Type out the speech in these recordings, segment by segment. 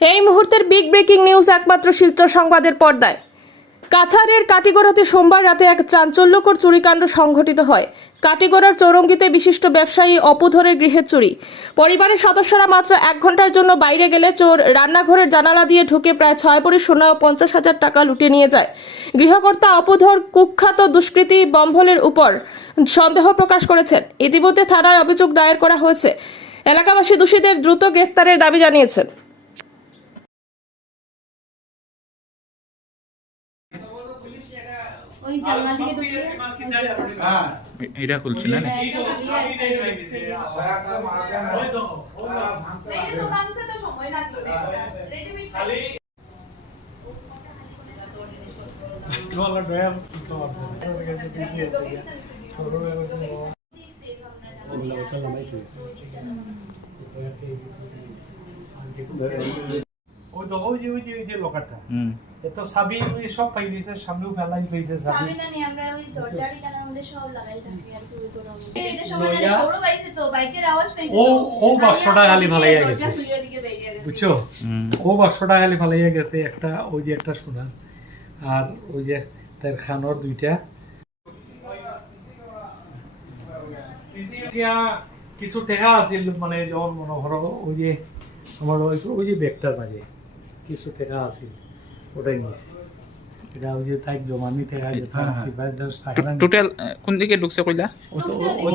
এই মুহূর্তের big breaking news একমাত্র শিলচর সংবাদের পর্দায়। কাছাড়ের কাটিগড়াতে সোমবার রাতে এক চাঞ্চল্যকর চুরিকাণ্ড সংঘটিত হয়। কাটিগড়ার চৌরঙ্গিতে বিশিষ্ট ব্যবসায়ী অপুধরের গৃহে চুরি। পরিবারের সদস্যরা মাত্র 1 ঘন্টার জন্য বাইরে গেলে চোর রান্নাঘরের জানালা দিয়ে ঢুকে প্রায় 6 ভরি সোনা ও 50,000 টাকা লুটে নিয়ে যায়। গৃহকর্তা অপুধর কুখ্যাত দুষ্কৃতী বম্ভলের উপর সন্দেহ প্রকাশ করেছেন। ইতিমধ্যে থানায় অভিযোগ দায়ের করা হয়েছে। এলাকাবাসী দোষীদের দ্রুত গ্রেফতারের দাবি জানিয়েছেন। ওই জানলা থেকে ঢুকে এটা খুলছি না এই তো বানতে তো সময় লাগবে রেডিমেড খালি वाला ड्राइव तो आप कैसे पीछे छोड़ो वैसे वो लगता लंबाई से ওই যে লোকাটা এত সাবি ওই সব পাই দিয়েছে সামনেও ফেলাই দিয়েছে সাবি না নি আমরা ওই দরজারি কানার মধ্যে সব লাগাই থাকি আর কি ওই করে এই সময় না সরো বাইছে তো বাইকের আওয়াজ পাইছে ও বাক্সটা খালি ফালাইয়া গেছে খুলিয়া দিকে বেরিয়ে গেছে বুঝছো ও বাক্সটা খালি ফালাইয়া গেছে একটা ওই যে একটা সোনা আর ওই যে তার খানোর দুইটা কিছু টাকা আছিল মানে যখন মনে করো ওই যে আমার ওই যে ব্যাগটার মাঝে কিছু টাকা আছিল ওটাই নিয়েছে এটা ওই যে তাই জমানি টাকা টোটাল কোন দিকে ঢুকছে কইলা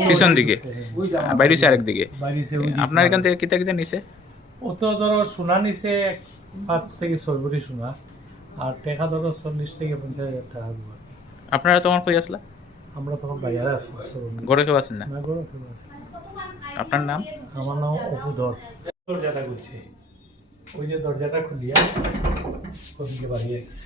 পিছন দিকে বাইরেছে আরেক দিকে আপনার এখান থেকে কিতা কিতা নিছে ও তো ধরো সোনা নিছে 5 থেকে 6 ভরি সোনা আর টাকা ধরো 40 থেকে 50,000 টাকা আপনারা তখন কই আসলা আমরা তখন বাইরে আছি ঘরে কেউ আছেন না না গরো কেউ আছে আপনার নাম আমার নাম অপুধর দরজাটা খুলছে ওই যে দরজাটা খুলিয়া ওদিকে বাড়িয়ে গেছে